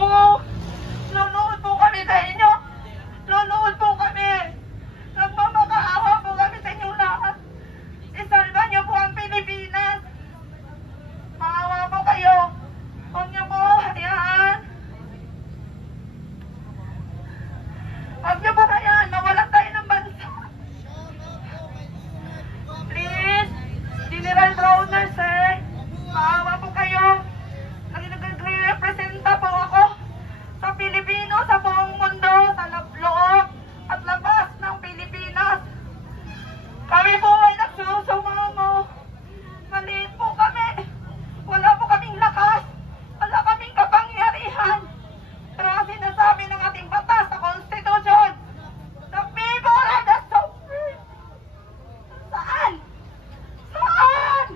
ko. Luluhod po kami sa inyo. Luluhod po kami. Nagmamakaawa po kami sa inyo lahat. Isalba niyo po ang Pilipinas. Maawa po kayo. Huwag niyo po hayaan. Huwag niyo po hayaan. Mawalan tayo ng bansa. Please, General Browner, sir. Maawa po kayo. Nagre-representa po ako sa Pilipino, sa buong mundo, sa loob at labas ng Pilipinas. Kami po ay nagsusumamo. Maliit po kami. Wala po kaming lakas. Wala kaming kapangyarihan. Pero ang sinasabi ng ating batas sa Constitution, the people are the sovereign. Saan? Saan?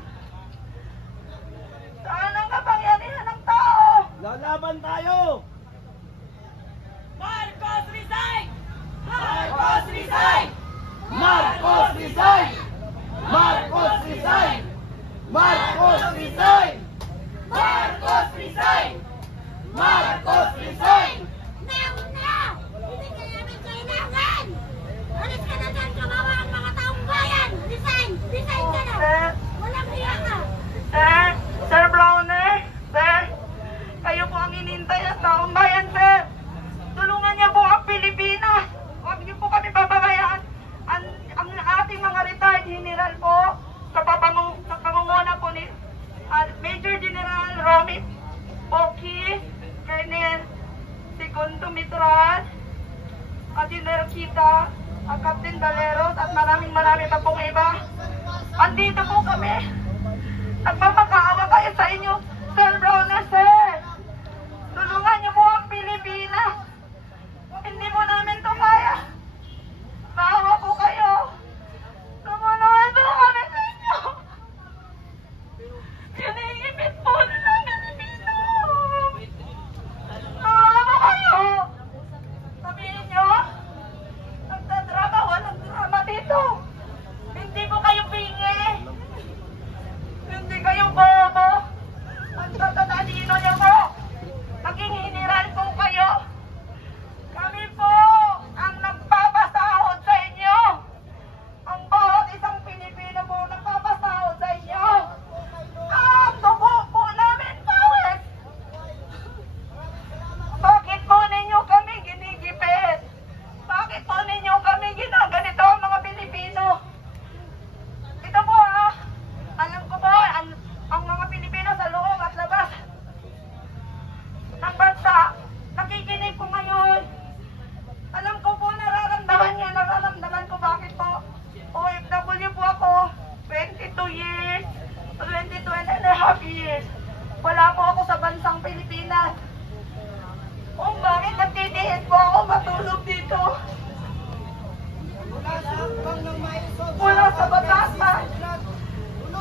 Saan ang kapangyarihan ng tao? Lalaban tayo! Marcos resign! Marcos resign! Marcos resign! Marcos resign! Marcos resign! Marcos resign! Marcos resign! Ngayon na! Hindi ka namin kailangan! Alis ka na dyan, kawawa ang mga taong bayan! Resign! Resign ka na! Sir, Walang hiya ka! Sir Browner, sir, kayo po ang inintay ng taong bayan, sir. Tulungan niyo po ang Pilipinas. Huwag niyo po kami bababayaan. Ang ating mga retired general po, sa pangunguna po ni Major General Romy Poki, Colonel Segundo Mitral, General Kita, Captain Valeros, at maraming pa pong iba. Andito po kami. Nagmamakaawa kayo sa inyo, Sir Browner, sir. Tulungan niyo po ang Pilipinas. Hindi mo namin ito kaya. Maawa po kayo. Tumulungan po kami sa inyo. Sinigipit po nila ang Pilipino. Maawa po kayo. Sabihin niyo, nagtadrama, walang drama dito. Hindi po kayo pingi. Hindi kayo bobo. Ang tatalino niyo po. Maging general po kayo. Kami po ang nagpapasahod sa inyo. Ang bawat isang Pilipino po nagpapasahod sa inyo. Ang dugo po namin pawis. Bakit po ninyo kami ginigipit? Bakit po ninyo kami ginaganito ang mga Pilipino? Ito po alam ko po, ang mga Pilipino sa loob at labas ng bansa, nakikinig ko ngayon. Alam ko po, nararamdaman ko bakit po. OFW po ako, 22 years, 22 and a half years. Wala po ako sa bansang Pilipinas. Kung bakit nagtitiis po ako matulog dito. Wala sa batas man.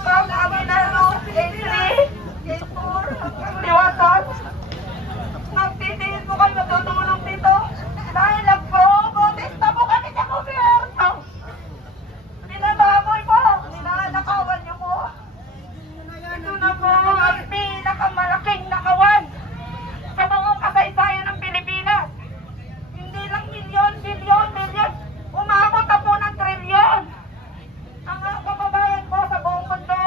From Aguinaldo, Gate 3, Gate 4, Liwasan. Nagtitiis po kayo matutulog dito. Dahil nagpo-protesta po kami sa gobyerno. Binababoy po. Ninanakawan niyo po. Ito na po ang pinakamalaking nakawan sa mga kasaysayan ng Pilipinas. Hindi lang milyon, bilyon, milyon. Umabot na po ng trilyon. Ang mga kababayan po sa buong mundo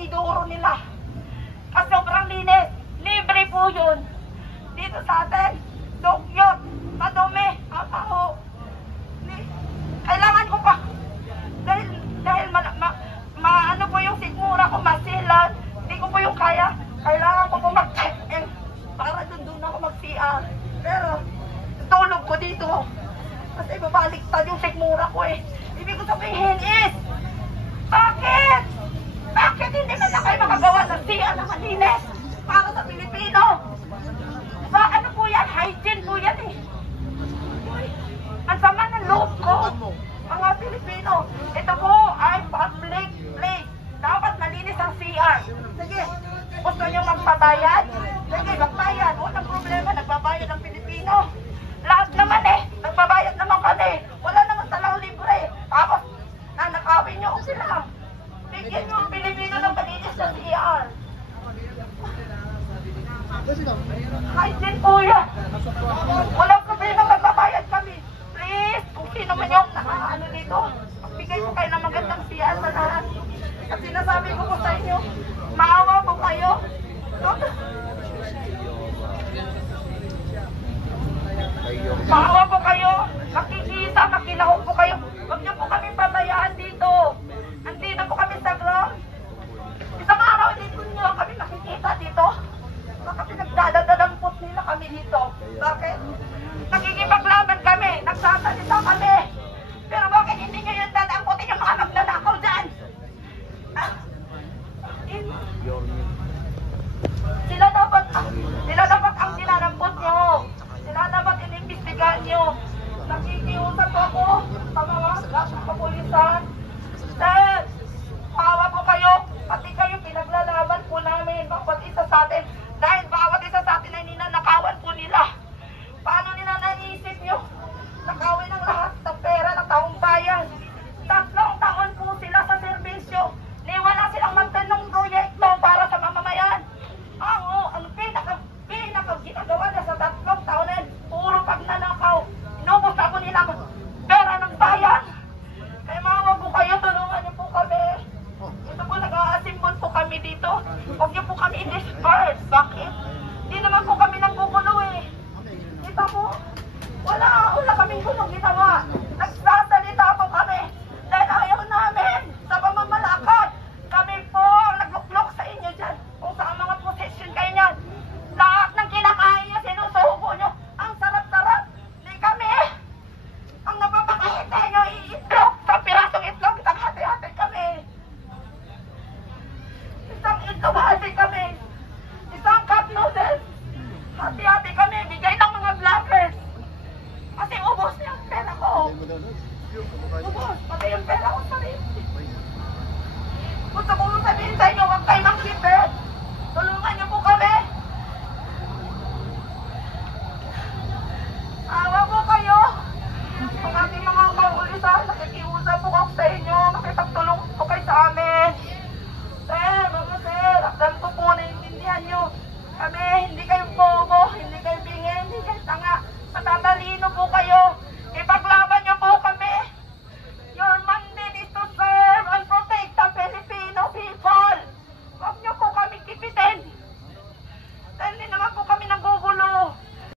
tinidoro nila. Kasi sobrang linis. Libre po yun. Dito sa atin, dugyot, madumi, apaho. Kailangan ko pa. Dahil ano po yung sigmura ko, masilan. Hindi ko po yung kaya. Kailangan ko po mag-check-in para doon ako mag-CR. Pero, tulog ko dito. Kasi babaliktad yung sigmura ko eh. Ibig ko sabihin is, bakit? Bakit hindi man lang kayo makagawa ng CR na malinis para sa Pilipino? Ba, ano po yan? Hygiene po yan eh. Uy, ang sama ng loob ko. Mga Pilipino, ito po ay public place. Dapat malinis ang CR. Sige, gusto nyo magpabayad? Sige, magbayad. Walang problema, nagbabayad ang Pilipino. Lahat naman eh, nagbabayad naman kami. Wala naman talaw libre. Tapos, nanakawin nyo sila. Bigyan nyo ang Pilipino ng malinis na CR. Hygiene po yan. Walang problema, magbabayad kami. Please, kung sino man yung nakaano dito, magbigay ko kayo ng magandang CR sa lahat. At sinasabi ko po sa inyo, maawa po kayo. Maawa po kayo. Makikita, makilahok po kayo. Huwag niyo po kami pabayaan dito. Andito po kami sa ground. Isang araw dito niyo kami makikita dito. Baka pinagdadadampot nila kami dito. Bakit? Nagigipaglaban kami. Nagsasalita kami. Pero bakit hindi nyo yung dadamputin yung mga magnanakaw dyan? Sila dapat ang sinarampot nyo. Sila dapat inimbestigahan nyo. Nakikiusap ako sa mga kapulisan. Sir, maawa po kayo. Pati kayo pinaglalaban po namin. Bawat isa sa atin. Dahil bawat isa sa atin ay ninanakawan po nila. Paano nila naiisip nyo? Nakawin ang lahat ng pera ng taong bayan. 3 taon po sila sa serbisyo. Wala silang magtanong proyekto para sa mamamayan. Ang pinaka ginagawa na sa 3 taon na puro pagnanakaw. Inubos ako nila pera ng bayan. Kaya maawa po kayo, tulungan niyo po kami. Ito po, nag-aasimbol po kami dito. Huwag niyo po kami i-disperse. Bakit? Hindi naman po kami nanggugulo eh. Kita po, wala kaming gulong ginawa. Nagsasalita po kami. Dahil ayaw namin sa pamamalakad. Kami po ang nagluklok sa inyo dyan. Kung saan mga posisyon kayo niyan. Lahat ng kinakain niyo, sinusubo niyo. Ang sarap-sarap. Hindi kami. Ang napapakahite niyo, iitlog. Sa pirasong itlog, isang hati-hati kami. Isang itlog, hati kami. Isang cup noodles. Hati-hati kami. Bigay ng mga vloggers. Kasi ubos niya ang pera ko. Ubos. Pati yung pera ko sa rin. Gusto ko sabihin sa inyo,